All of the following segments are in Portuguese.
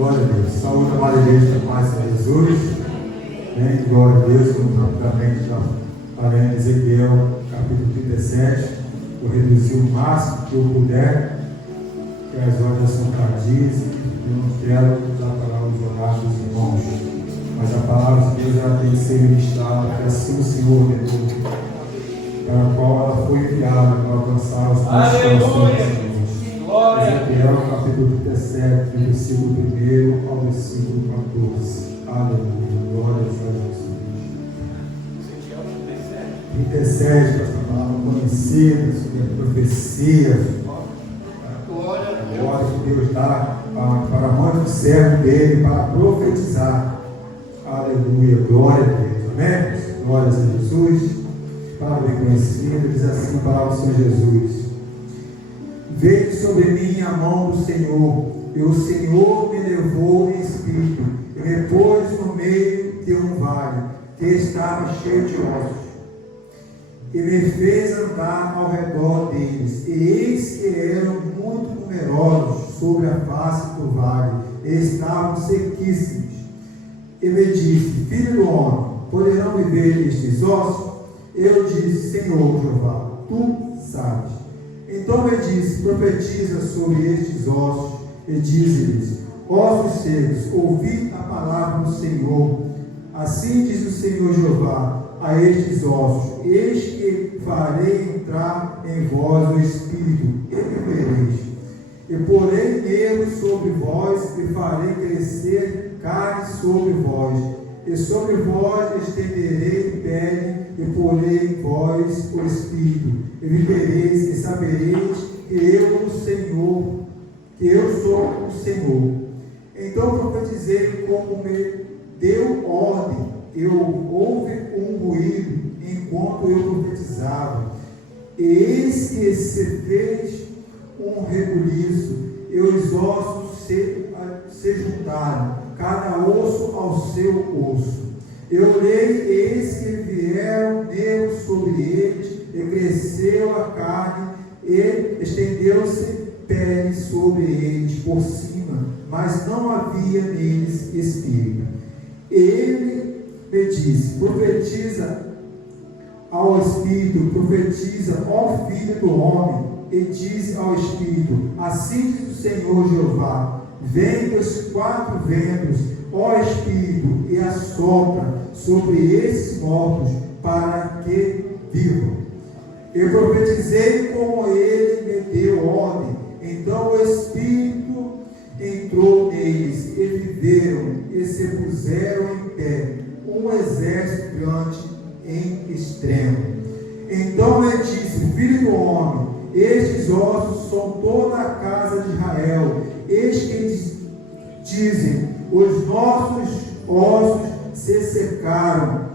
Glória a Deus. Saúde, amada igreja, da paz de Jesus. Amém. Glória a Deus. Como rapidamente já falei em Ezequiel, capítulo 37. Eu reduzi o máximo que eu puder, que as horas são tardias. Eu não quero dar para os horários dos irmãos. Mas a palavra de Deus ela tem que ser ministrada, porque assim o Senhor ordenou, para a qual ela foi enviada para alcançar os nossos corações. Ezequiel, capítulo 37, do versículo 1 ao versículo 14. Aleluia, glória a Jesus. 37, essa palavra conhecida sobre a profecia. Glória que Deus dá para a mão do servo dele para profetizar. Aleluia, glória a Deus. Amém? Glórias a Jesus. Palavra bem conhecida, diz assim a palavra do Senhor Jesus. Veio sobre mim a mão do Senhor, e o Senhor me levou em espírito, e me pôs no meio de um vale, que estava cheio de ossos, e me fez andar ao redor deles, e eis que eram muito numerosos sobre a face do vale, e estavam sequíssimos. E me disse: filho do homem, poderão viver estes ossos? Eu disse: Senhor Jeová, tu sabes. Então me disse: profetiza sobre estes ossos, e dize-lhes: ossos secos, ouvi a palavra do Senhor. Assim diz o Senhor Jeová a estes ossos: eis que farei entrar em vós o Espírito, e vivereis. E porei nervos sobre vós, e farei crescer carne sobre vós. E sobre vós estenderei pele, e porei em vós o Espírito, e vivereis, e sabereis que eu, o Senhor, que eu sou o Senhor. Então profetizei como me deu ordem. Houve um ruído enquanto eu profetizava, e eis que se fez um rebuliço, e os ossos se juntaram, cada osso ao seu osso. Eu olhei, e eis que vieram nervos sobre eles, e cresceu a carne, e estendeu-se pele sobre eles por cima, mas não havia neles espírito. Ele me disse: profetiza ao Espírito, profetiza ao Filho do Homem, e diz ao Espírito: assim diz o Senhor Jeová, vem dos quatro ventos, ó Espírito, e assopra sobre esses mortos, para que vivam. Eu profetizei como ele me deu ordem. Então o Espírito entrou neles, e viveram, e se puseram em pé, um exército grande em extremo. Então me disse: filho do homem, estes ossos são toda a casa de Israel. Eis que dizem: os nossos ossos se secaram,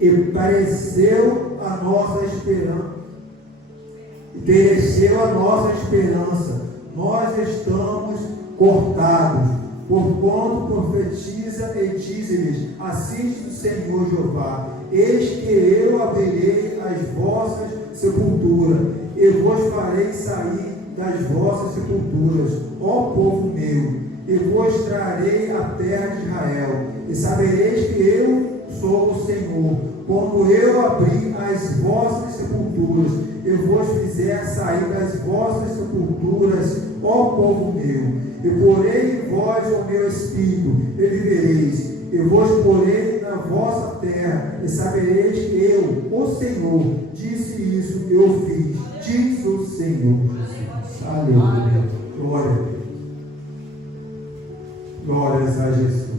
e pereceu a nossa esperança, nós estamos cortados. Porquanto profetiza e diz-lhes: assim diz o Senhor Jeová, eis que eu abrirei as vossas sepulturas, e vos farei sair das vossas sepulturas, ó povo meu, e vos trarei a terra de Israel, e sabereis que eu sou o Senhor, quando eu abrir as vossas sepulturas, e vos fizer sair das vossas sepulturas, ó povo meu, e porei em vós o meu Espírito, e vivereis, e vos porei na vossa terra, e sabereis que eu, o Senhor, disse isso e eu fiz, diz o Senhor Jesus. Aleluia. Glória a Deus. Glórias a Jesus.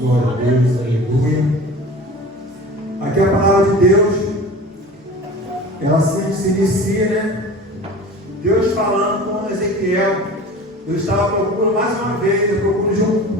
Glória a Deus. Aleluia. Aqui a palavra de Deus, ela se inicia, né? Deus falando com Ezequiel. Eu estava procurando mais uma vez, eu procuro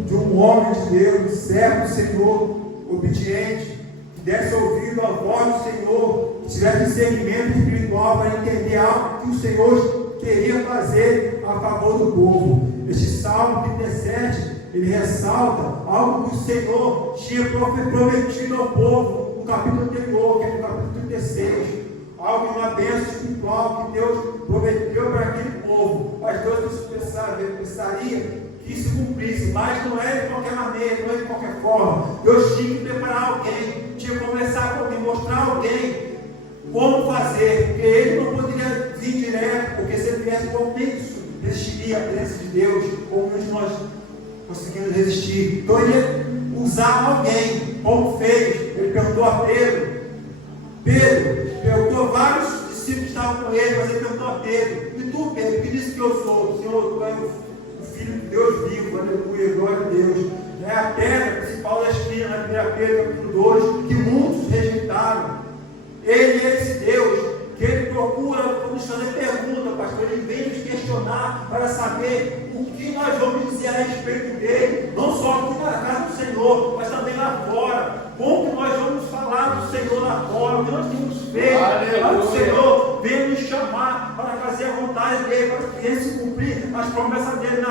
de um homem de Deus, servo do Senhor, obediente, que desse ouvido à voz do Senhor, que tivesse discernimento espiritual para entender algo que o Senhor queria fazer a favor do povo. Este Salmo 37, ele ressalta algo que o Senhor tinha prometido ao povo no capítulo anterior, que é no capítulo 36. algo, uma bênção espiritual que Deus prometeu para aquele povo. Mas Deus precisaria que isso cumprisse, mas não é de qualquer maneira, não é de qualquer forma. Deus tinha que preparar alguém, tinha que começar a mostrar alguém como fazer, porque ele não poderia vir direto, porque se ele viesse como isso, resistiria à presença de Deus, como nós conseguimos resistir. Então ele ia usar alguém, como fez. Ele perguntou a Pedro, perguntou a vários discípulos que estavam com ele, mas ele perguntou a Pedro, e tu, Pedro, que disse que eu sou? Senhor, tu és o Filho de Deus vivo, aleluia, glória a Deus. É a pedra principal da esquina, na 1 Pedro capítulo 2, que muitos rejeitaram. Ele é esse Deus que ele procura nos fazer pergunta, pastor. Ele vem nos questionar para saber o que nós vamos dizer a respeito dele, não só aqui na casa do Senhor, mas também lá fora. Como que nós vamos falar do Senhor lá fora, o que nós temos feito, para o Senhor vem nos chamar para fazer a vontade dele, para que ele se cumprir as promessas dele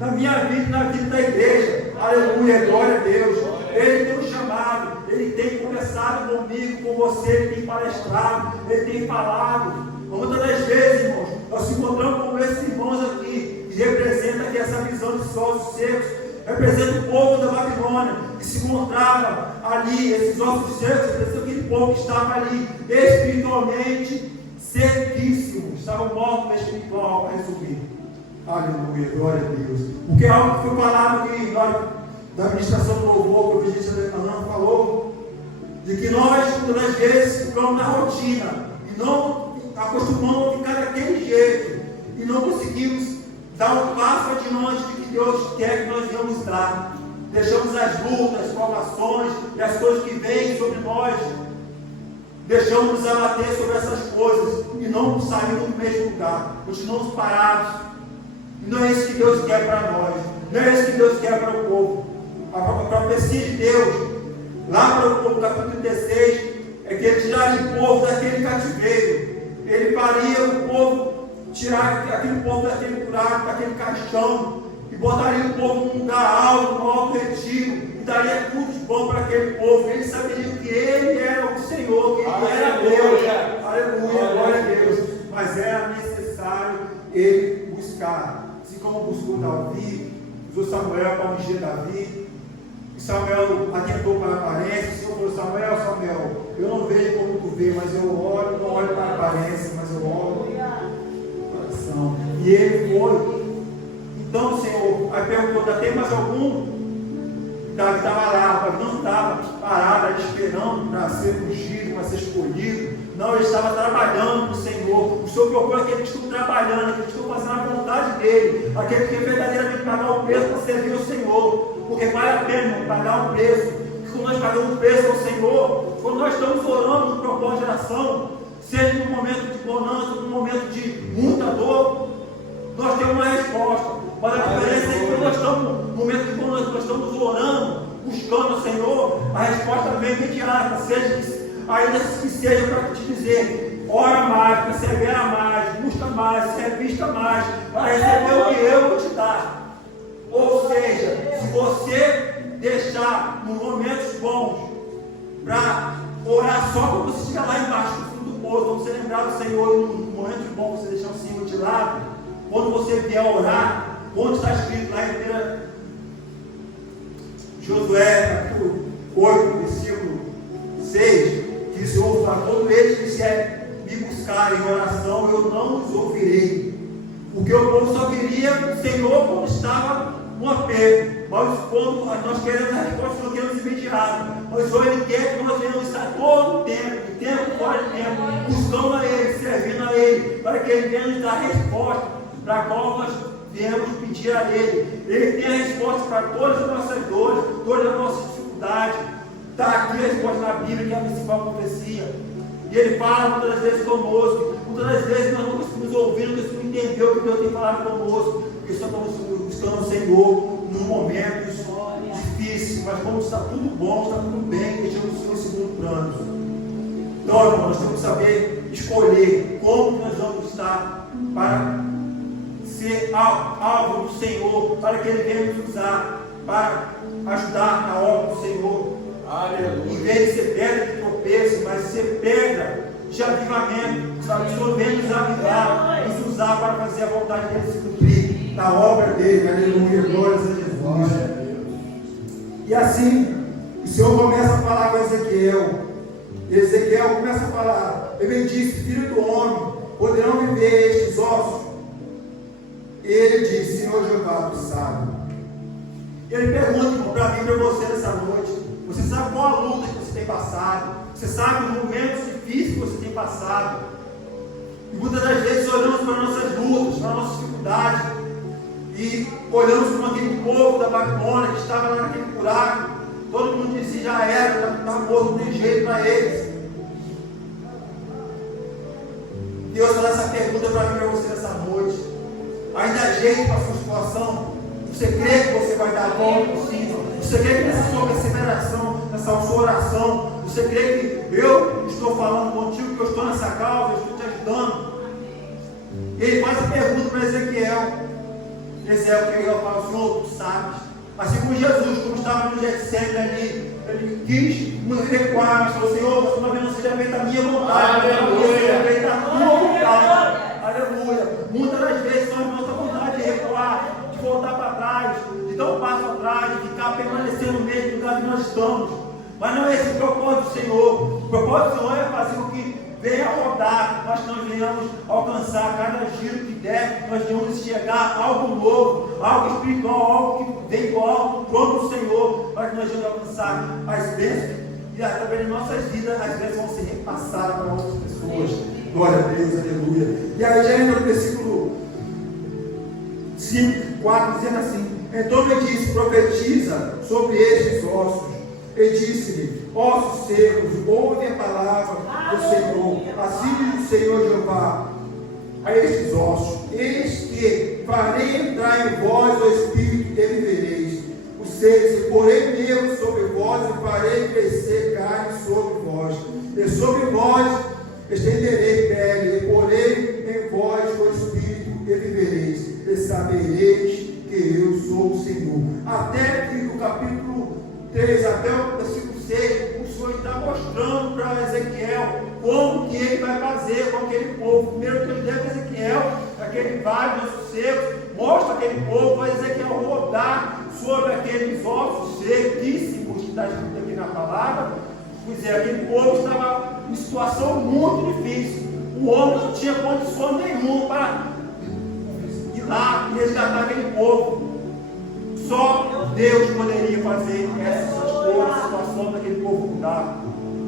na minha vida e na vida da igreja. Aleluia, glória a Deus. Ele tem um chamado, ele tem conversado comigo, com você, ele tem palestrado, ele tem falado. Muitas das vezes, irmãos, nós nos encontramos com esses irmãos aqui, que representam aqui essa visão de solos secos, representa o povo da Babilônia, que se encontrava ali, esses ossos secos, representa aquele povo que estava ali, espiritualmente sequíssimo, estavam mortos no espiritual, para resumir. Aleluia, glória a Deus. Porque é algo que foi falado aqui, da administração do louvor, que o presidente Ana falou, de que nós, muitas das vezes, ficamos na rotina, e não acostumamos a ficar daquele jeito, e não conseguimos dar um passo adiante do que Deus quer que nós venhamos dar. Deixamos as lutas, as provações e as coisas que vêm sobre nós, deixamos nos abater sobre essas coisas, e não saímos do mesmo lugar, continuamos parados. E não é isso que Deus quer para nós, não é isso que Deus quer para o povo. A profecia de Deus, lá para o capítulo 16, é que ele tiraria o povo daquele cativeiro. Ele faria o povo, tirar aquele povo daquele buraco, daquele caixão, e botaria o povo num lugar alto, num alto retiro, e daria tudo de bom para aquele povo. Ele saberia que ele era o Senhor, que ele era Deus. Aleluia, glória a Deus. Mas era necessário ele buscar, assim como buscou Davi, usou Samuel para ungir Davi. Samuel atentou para a aparência. O Senhor falou: Samuel, eu não vejo como tu vê, mas eu olho, não olho para a aparência, mas eu olho para o coração. E ele foi. Então, Senhor, aí perguntou: ainda tem mais algum? Davi estava lá, mas não estava parado ali esperando para ser ungido, para ser escolhido. Não, ele estava trabalhando para o Senhor. O Senhor procura aquele que estão trabalhando, aquele que estão fazendo a vontade dele, aquele que verdadeiramente pagar o preço para servir o Senhor. Porque vale a pena pagar um preço. Porque quando nós pagamos um preço ao Senhor, quando nós estamos orando no propósito de oração, seja num momento de bonança, num momento de muita dor, nós temos uma resposta. Mas a diferença é que quando nós estamos no momento de bonança, nós estamos orando, buscando o Senhor, a resposta vem imediata, ainda que seja para te dizer: ora mais, persevera mais, busca mais, se revista mais, para receber o que eu vou te dar. Ou seja, se você deixar nos momentos bons para orar só quando você estiver lá embaixo do fundo do poço, quando você lembrar do Senhor, e no momento bom você deixar o Senhor de lado, quando você vier orar, onde está escrito lá em Josué, capítulo 8, versículo 6, que o Senhor fala: todos eles que quiserem me buscar em oração, eu não os ouvirei. Porque o povo só queria o Senhor quando estava no aperto. Mas quando nós queremos a resposta, nós queremos imediato. Mas só Ele quer que nós venhamos estar todo o tempo fora de tempo, buscando a Ele, servindo a Ele, para que Ele venha nos dar a resposta para a qual nós viemos pedir a Ele. Ele tem a resposta para todas as nossas dores, todas as nossas dificuldades. Está aqui a resposta na Bíblia, que é a principal profecia. E Ele fala muitas vezes conosco. Muitas das vezes nós não conseguimos ouvir, não conseguimos entender o que Deus tem falado conosco, porque só estamos buscando o Senhor num momento difícil. Mas quando está tudo bom, está tudo bem, deixamos o Senhor em segundo plano. Então, irmão, nós temos que saber escolher como nós vamos estar para ser alvo do Senhor, para que Ele venha nos usar para ajudar na obra do Senhor. Aleluia. Em vez de ser pedra de tropeço, mas ser pedra de avivamento. Sabe, o Senhor vem nos avivar, nos usar para fazer a vontade dele se cumprir na obra dele. Aleluia, glórias a Jesus. E assim, o Senhor começa a falar com Ezequiel. E Ezequiel começa a falar: ele disse, filho do homem, poderão viver estes ossos? E ele disse, Senhor Jeová, tu sabe. Ele pergunta para mim e para você nessa noite: você sabe qual a luta que você tem passado? Você sabe os momentos difíceis que você tem passado? E muitas das vezes olhamos para nossas lutas, para nossas dificuldades, e olhamos como aquele povo da Babilônia que estava lá naquele buraco. Todo mundo dizia: já era, está morto, não tem jeito para eles. Deus faz essa pergunta para mim e para você nessa noite: ainda há jeito para a sua situação? Você crê que você vai dar a volta por cima? Você crê que nessa sua perseveração, nessa sua oração, você crê que eu estou falando contigo, que eu estou nessa causa, eu estou te ajudando? Ele faz a pergunta para Ezequiel. Ezequiel fala: Senhor, tu sabes. Assim como Jesus, como estava no Getsemane ali, ele quis recuar, mas falou: Senhor, mas uma vez não seja feita a minha vontade, seja feita a tua vontade. Aleluia. Muitas das vezes nós temos a vontade de recuar, de voltar para trás, de dar um passo atrás, de ficar permanecendo no mesmo lugar que nós estamos. Mas não é esse o propósito do Senhor. O propósito do Senhor é fazer com que venha rodar, nós venhamos alcançar cada giro que der, nós venhamos enxergar algo novo, algo espiritual, algo que vem do alto, como o Senhor, para que nós venhamos alcançar as bênçãos, e através de nossas vidas, as bênçãos vão ser repassadas para outras pessoas. Glória a Deus, aleluia. E aí já entra no versículo 5, 4, dizendo assim: então ele disse, profetiza sobre estes ossos. Ele disse-lhe: ossos secos, ouve a palavra do Senhor. Assim diz o Senhor Jeová a estes ossos: eis que farei entrar em vós o espírito e vivereis. Os seis, porém meu sobre vós, e farei crescer carne sobre vós. E sobre vós estenderei pele, e porei em vós o espírito e vivereis. E sabereis que eu sou o Senhor. Até que no capítulo 3 até o versículo 6, o Senhor está mostrando para Ezequiel como que ele vai fazer com aquele povo. Primeiro que ele deu para Ezequiel, aquele vale de ossos secos, mostra aquele povo, para Ezequiel rodar sobre aqueles ossos sequíssimos, que está escrito aqui na palavra. Pois é, aquele povo estava em situação muito difícil. O homem não tinha condição nenhuma para ir lá e resgatar aquele povo. Só Deus poderia fazer essa situação daquele povo mudar.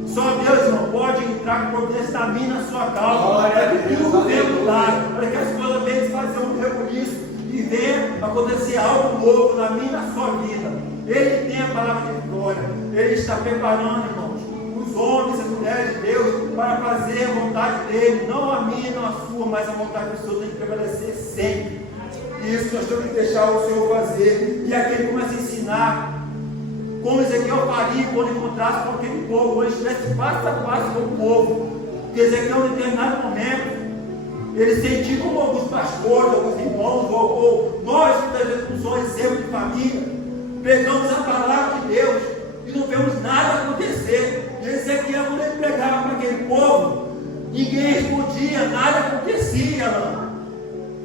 Só Deus, irmão, pode entrar com providência da minha na sua causa, para que tudo venha mudar, para que as coisas venham fazer um rebuliço e venha acontecer algo novo na minha e na sua vida. Ele tem a palavra de glória, ele está preparando, irmãos, os homens e mulheres de Deus para fazer a vontade dele, não a minha, não a sua, mas a vontade do Senhor tem que prevalecer sempre. Isso nós temos que deixar o Senhor fazer. E aqui ele começa a ensinar como Ezequiel faria quando encontrasse com aquele povo, quando estivesse face a face com o povo. Porque Ezequiel, em determinado momento, ele sentiu como alguns pastores, alguns irmãos, ou nós, muitas vezes, não somos exemplo de família, pregamos a palavra de Deus e não vemos nada acontecer. E Ezequiel, quando ele pregava para aquele povo, ninguém respondia, nada acontecia, não.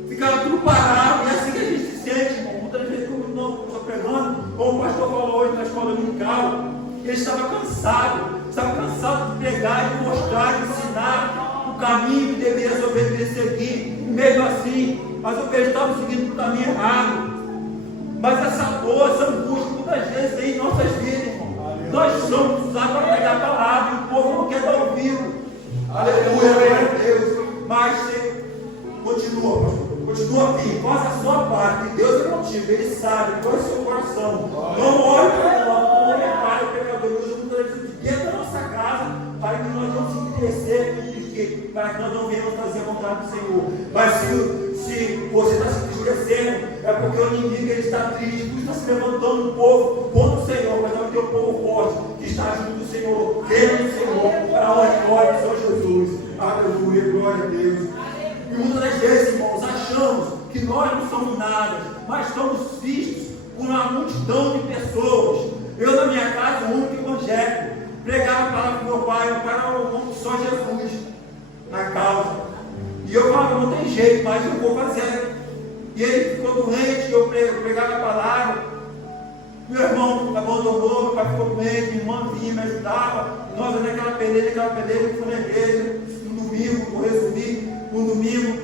Ficava tudo parado, e é assim que a gente se sente, irmão. Muitas vezes eu não estou pregando, como o pastor falou hoje na escola dominical, ele estava cansado de pregar, de mostrar, de ensinar o caminho que deveria seguir, e mesmo assim, mas o que ele estava seguindo para o caminho errado. Mas essa dor, essa angústia, muitas vezes vem em nossas vidas, irmão. Nós somos usados para pregar a palavra, e o povo não quer dar ouvido. Aleluia, glória a Deus. Mas continua, pastor. Continua aqui, faça a sua parte. Deus é contigo, Ele sabe, qual é o seu coração. Não olhe para nós, não olhe para o pecador. Deus de dentro da nossa casa, para que nós não se crescer, para que nós não venhamos fazer a vontade do Senhor. Mas se você está se endurecendo, é porque o inimigo ele está triste, porque está se levantando um povo contra o Senhor, mas é o teu povo forte, que está junto do Senhor, crendo no Senhor, para a honra e glória do Senhor Jesus. Aleluia, glória a Deus. E muitas das vezes, irmãos, achamos que nós não somos nada, mas somos vistos por uma multidão de pessoas. Eu, na minha casa, o único evangélico, pregava a palavra do meu pai, o pai era só Jesus. na causa. E eu falava, não tem jeito, mas eu vou fazer. E ele ficou doente, eu pregava a palavra. Meu irmão abandonou, meu pai ficou doente, minha irmã vinha, me ajudava. Nós naquela peleja, eu fui na igreja, no domingo, vou resumir, no domingo,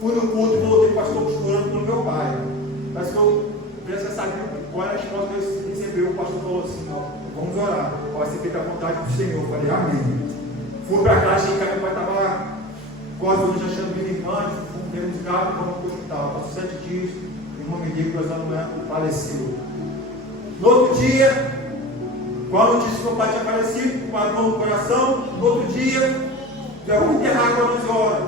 fui no culto, voltei, o pastor chorando pelo meu pai. Mas que eu penso que sabia qual era a resposta que eu recebeu. O pastor falou assim: não, vamos orar, vai ser feita a vontade do Senhor. Eu falei, amém. Fui para cá, cheguei cá, meu pai estava lá, quase hoje achando bem irmã, fomos de carro, vamos para o hospital. Passou 7 dias, o irmão me liga, o amanhã faleceu. No outro dia, quando disse que meu pai tinha falecido, com a mão no coração, no outro dia, já vou enterrar agora 11 horas.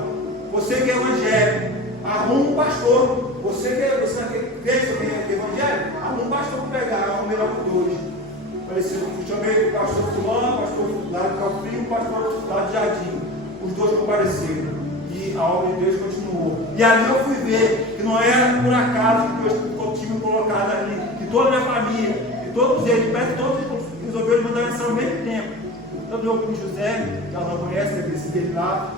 Você que é evangélico, arruma um pastor. Você que vê sobre o evangelho, arruma um pastor para pegar, arrumei lá por 2. Chamei o pastor Fulano, o pastor lá de Calfrio, o pastor lá de Jardim. Os 2 compareceram. E a obra de Deus continuou. E ali eu fui ver que não era por acaso que Deus tinha me colocado ali. Que toda a minha família, que todos eles, todos resolveram mandar mensagem ao mesmo tempo. Tanto meu primo José, que ela não conhece, que é esse dele lá.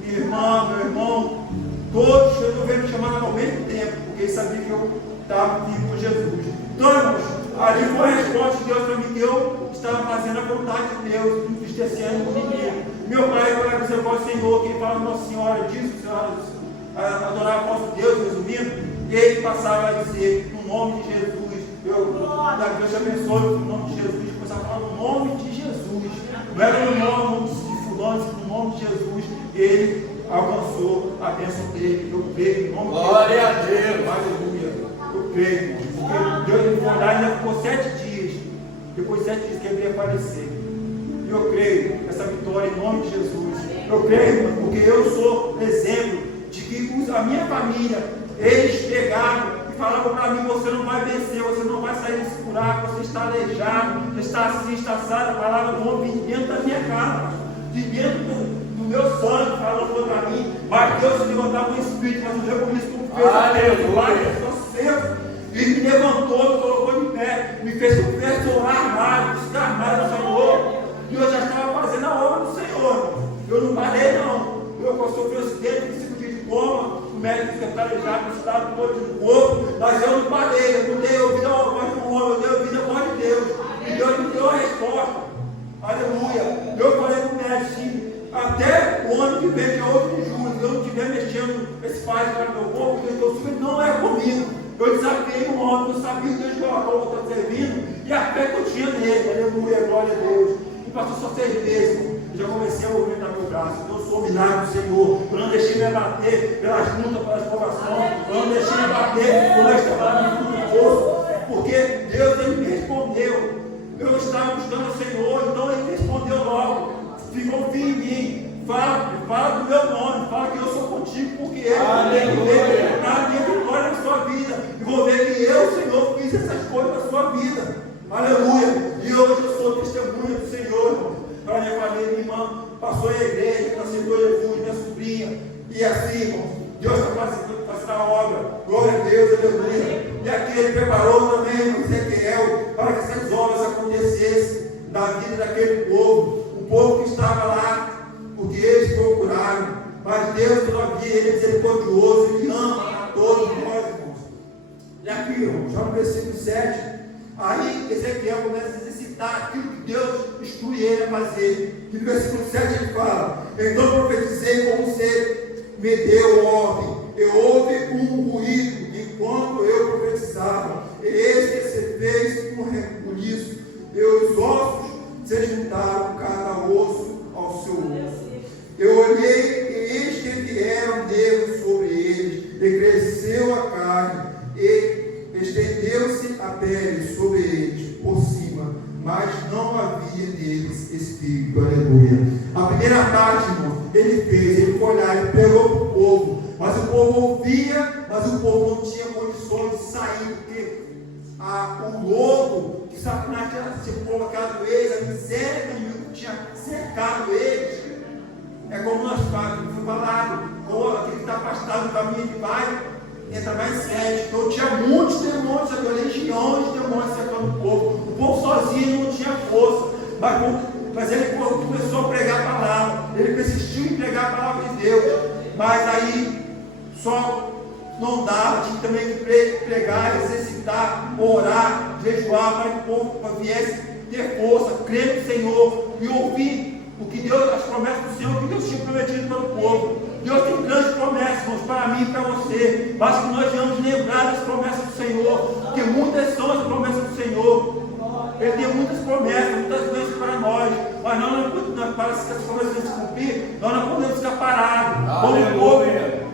Minha irmã, meu irmão, todos resolveram me chamar ao mesmo tempo, porque eles sabiam que eu estava vivo com Jesus. Então, irmãos, ali foi a resposta de Deus para mim, que eu estava fazendo a vontade de Deus, entristecendo o inimigo. Meu pai vai dizer para o Senhor, que ele fala, Nossa Senhora, disse que adorar o nosso Deus, resumindo, e ele passava a dizer, no nome de Jesus, Deus te abençoe, no nome de Jesus, começava a falar no nome de Jesus, não era no nome de fulano, no nome de Jesus, ele alcançou a bênção dele. Eu creio, em nome de Jesus. Glória a Deus. Aleluia. Eu creio, porque Deus me foi lá e ainda ficou 7 dias. Depois de 7 dias que ele ia aparecer. E eu creio nessa vitória em nome de Jesus. Eu creio, porque eu sou exemplo de que a minha família, eles pegaram e falavam para mim: você não vai vencer, você não vai sair desse buraco, você está aleijado, você está assim, está assado. A palavra do homem vem dentro da minha casa, de dentro do meu sangue, falando para mim. Mas Deus se levantava no espírito, mas eu reconheço como fez a Deus, e me levantou, me colocou de pé, me fez o pé solar armado, descarmado do Senhor. E eu já estava fazendo a obra do Senhor. Eu não parei, não. Eu sofri um acidente, 5 dias de coma, o médico fica paralisado, no estado todo do corpo, mas eu não parei, eu não dei ouvido à voz do homem, eu dei ouvido à voz de Deus. E Deus me deu a resposta. Aleluia. Eu falei para o médico assim: até o ano que vem, que é outro de julho, eu não estiver mexendo esse pai para meu corpo, porque eu filho não é comigo. Eu desafiei um homem, eu sabia que Deus colocou o outro servindo, e a fé que eu tinha nele. Aleluia, glória a Deus. E passou só 6 meses. Eu já comecei a movimentar meu braço. Eu sou o milagre do Senhor. Eu não deixei me abater pelas lutas, pelas provações. Eu não deixei me abater por esta palavra do poço. Porque Deus, ele me respondeu. Eu estava buscando o Senhor, então ele respondeu logo. Confia em mim. Fala do meu nome. Fala que eu sou contigo, porque ele tem ver a minha vitória na sua vida. E vou ver que eu, Senhor, fiz essas coisas na sua vida. Aleluia. E hoje eu sou testemunha do Senhor, irmão. Para minha família, minha irmã passou a igreja, aceitou Jesus, minha sobrinha. E assim, irmão, Deus está fazendo a obra. Glória a Deus, aleluia. E aqui ele preparou também o Ezequiel para que essas obras acontecessem na vida daquele povo. O povo que estava lá, porque eles procuraram. Mas Deus, todavia, ele é misericordioso, ele ama a todos nós, irmãos. E aqui, irmãos, já no versículo 7. Aí Ezequiel começa a exercitar aquilo que Deus instrui ele a fazer. E no versículo 7 ele fala: então profetizei como você me deu ordem. Eu ouvi um ruído enquanto eu profetizava. Eis que se fez um rebuliço. E os ossos se juntaram, cada osso ao seu osso. Eu olhei e eis que vieram nervos sobre eles. E cresceu a carne. E estendeu-se a pele sobre eles, por cima, mas não havia neles espírito. Aleluia. A primeira parte, irmão, ele foi lá, ele pregou para o povo, mas o povo ouvia, mas o povo não tinha condições de sair, porque o lobo que Satanás tinha colocado eles, a miséria que o inimigo tinha cercado eles. É como nós falamos, foi falado, ou aquele que está afastado do caminho de vai, entra mais 7. Então tinha muitos demônios, havia legiões de demônios cercando o povo. O povo sozinho não tinha força. Mas mas ele começou a pregar a palavra, ele persistiu em pregar a palavra de Deus, mas aí só não dava, tinha também que pregar, exercitar, orar, jejuar, para que o povo viesse ter força, crer no Senhor e ouvir o que Deus, as promessas do Senhor, o que Deus tinha prometido para o povo. Deus tem grandes promessas, irmãos, para mim e para você, mas que nós venhamos lembrar das promessas do Senhor, porque muitas são as promessas do Senhor. Ele tem muitas promessas, muitas coisas para nós, mas nós para que as promessas se cumprir, nós não podemos ficar parados, como o povo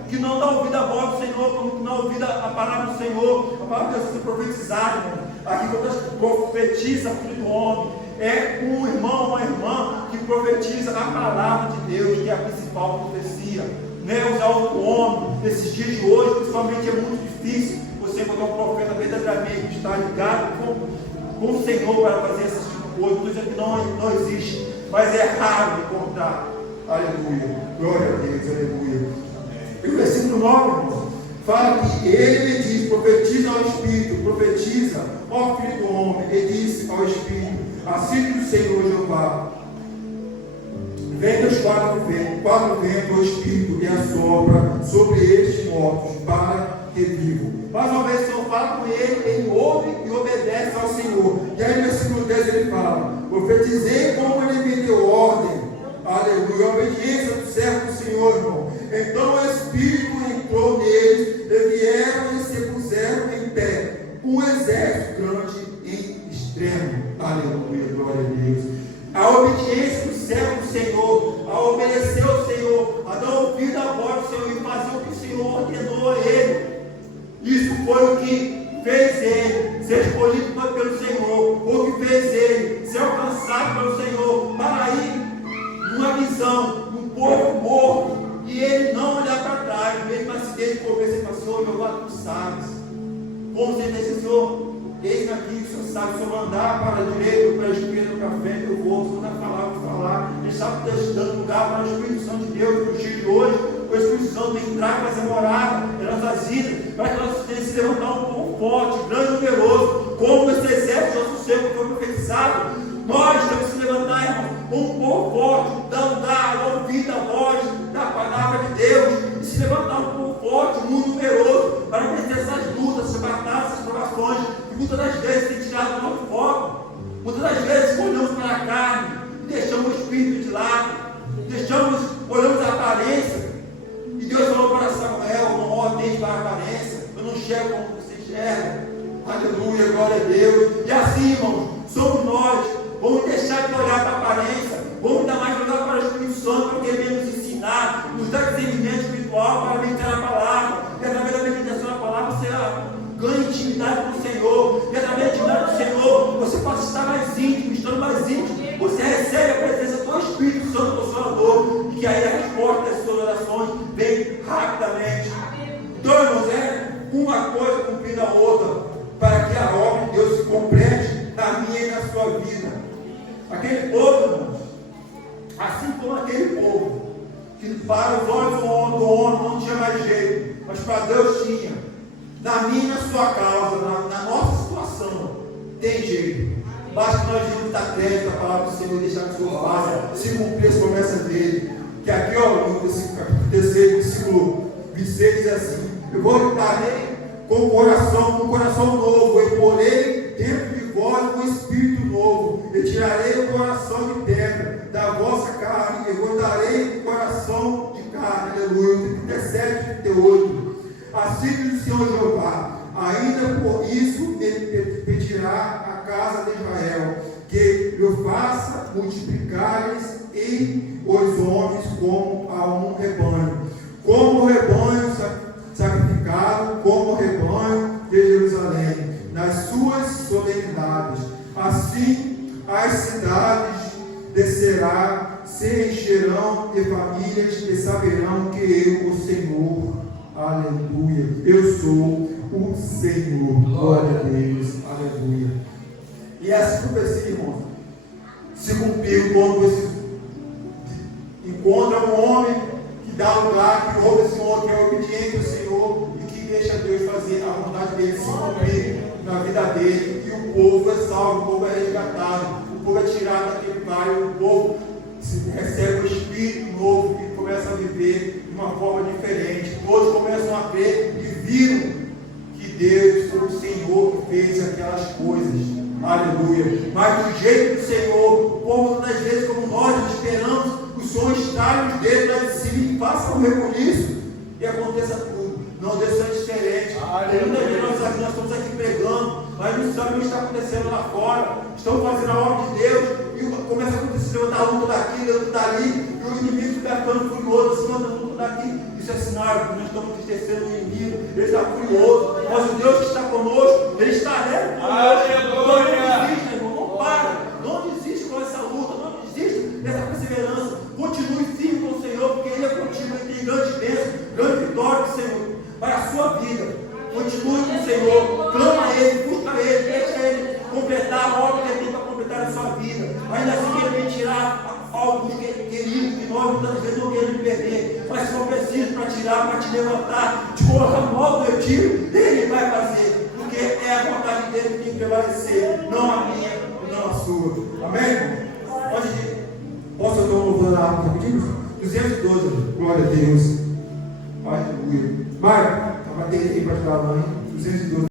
que não dá ouvido à voz do Senhor, como que não ouvida a palavra do Senhor, a palavra de Deus ser profetizada, irmão. Aqui quando profetiza a filho do homem, é um irmão, uma irmã que profetiza a palavra de Deus, que é a principal profecia. Usar o homem, nesses dias de hoje, principalmente, é muito difícil você encontrar um profeta verdadeiramente que está ligado com o Senhor para fazer essas coisas. Não estou dizendo que não existe, mas é raro encontrar. Aleluia, glória a Deus, aleluia. E o versículo 9, irmãos, fala que ele diz, profetiza ao Espírito, profetiza ao Filho do Homem, ele disse ao Espírito, assim diz o Senhor Jeová, vem dos quatro ventos o Espírito e assopra sobre estes mortos para que vivam. Mais uma vez o Senhor fala com ele ouve e obedece ao Senhor. E aí no versículo 10 ele fala, profetizei como ele me deu ordem, aleluia, a obediência do servo do Senhor, irmão. Então o Espírito entrou neles, e vieram e se puseram em pé, um exército grande em extremo. Aleluia, glória a Deus. A obediência do servo do Senhor, a obedecer ao Senhor, a dar ouvido à voz do Senhor e fazer o que o Senhor ordenou a ele. Isso foi o que fez ele ser escolhido pelo Senhor, o que fez ele ser alcançado pelo Senhor, para ir numa visão, um povo morto, e ele não olhar para trás, mesmo assim dele conversar com o Senhor, Jeová, tu sabes. Como você disse, Senhor, eis-me aqui, o Senhor sabe, se eu mandar para a direita, para a esquerda, para frente, eu vou, se eu mandar falar, eu vou falar. Ele sabe que está dando lugar para o Espírito Santo de Deus, no dia de hoje, o Espírito Santo vem entrar e fazer morada em nossas vidas, para que nós tenhamos se levantar um povo forte, grande e numeroso, como esse exército do nosso Senhor foi profetizado. Nós temos que se levantar, irmão, um povo forte, dar ouvido à voz da palavra de Deus, e se levantar um povo forte, muito numeroso, para vencer essas lutas, essas batalhas, essas provações, que muitas das vezes tem tirado o nosso foco. Muitas das vezes olhamos para a carne, deixamos o Espírito de lado, olhamos a aparência, e Deus falou para Samuel, não olhe para a aparência, eu não enxergo como você enxerga. Aleluia, glória a Deus. E assim, irmãos, somos nós. Vamos deixar de olhar para a aparência, vamos dar mais lugar para o Espírito Santo, porque ele vem nos ensinar, nos dar discernimento espiritual para meditar na palavra. E através da meditação na palavra você ganha intimidade com o Senhor. E através da intimidade do Senhor você pode estar mais íntimo, estando mais íntimo. Você recebe a presença do Espírito Santo Consolador, e que aí a resposta das suas orações vem rapidamente. Então, irmãos, é uma coisa cumprindo a outra, para que a obra de Deus se complete na minha e na sua vida. Aquele povo, irmãos, assim como aquele povo, que para os olhos do homem não tinha mais jeito, mas para Deus tinha. Na minha e na sua causa, na nossa situação, tem jeito. Basta que nós devemos dar crédito à palavra do Senhor e deixar que o Senhor faça, se cumprir as promessas dele. Que aqui, ó, no capítulo 3, versículo 26, diz assim: eu voltarei com um coração novo, e porei dentro de vós um espírito novo, e tirarei o coração de pedra da vossa carne, e vos darei um coração de carne. Aleluia. 37, 38. Assim diz o Senhor Jeová: ainda por isso ele pedirá à casa de Israel que eu faça multiplicar-lhes em os homens como a um rebanho, como rebanho sacrificado, como rebanho de Jerusalém, nas suas solenidades. Assim as cidades descerá, se encherão de famílias e saberão que eu, o Senhor, aleluia, eu sou o Senhor. Glória a Deus, aleluia. E essa profecia, irmãos, se cumpriu quando você encontra um homem que dá lugar, que ouve o Senhor, que é obediente ao Senhor e que deixa Deus fazer a vontade dele se cumprir na vida dele, e o povo é salvo, o povo é resgatado, o povo é tirado daquele vale, o povo recebe um espírito novo e começa a viver de uma forma diferente. Todos começam a ver e viram que Deus foi o Senhor que fez aquelas coisas. Aleluia. Mas do jeito do Senhor, o povo muitas vezes, como nós esperamos, o Senhor estale os dedos lá de cima e faça um rebuliço e aconteça tudo. Não, Deus é diferente. Muitas vezes nós estamos aqui pregando, mas não sabemos o que está acontecendo lá fora. Estamos fazendo a obra de Deus e começa a acontecer levantar luta daqui, luta dali, e o inimigo está ficando furioso, assim, levanta luta daqui. Isso é sinal que nós estamos entristecendo o inimigo, ele está furioso, mas o Deus que está conosco, ele está alegre conosco. Não desista, irmão, não para, não desiste com essa luta, não desiste dessa perseverança. Continue firme com o Senhor, porque Ele é contigo, Ele tem grande bênção, grande vitória do Senhor para a sua vida. Continue com o Senhor, clama a Ele, busca a Ele, deixa Ele completar a obra que Ele tem para completar na sua vida. Ainda assim Ele vem tirar algo querido que nós muitas vezes não queremos perder, mas se for preciso para tirar, para te levantar, te colocar no alto objetivo, Ele vai fazer, porque é a vontade dele que tem que prevalecer, não a minha e não a sua. Amém? Posso eu dar um louvor na alta rapidinho? 212, glória a Deus. Aleluia. Mário, a bateria aí para ajudar a mãe. 212.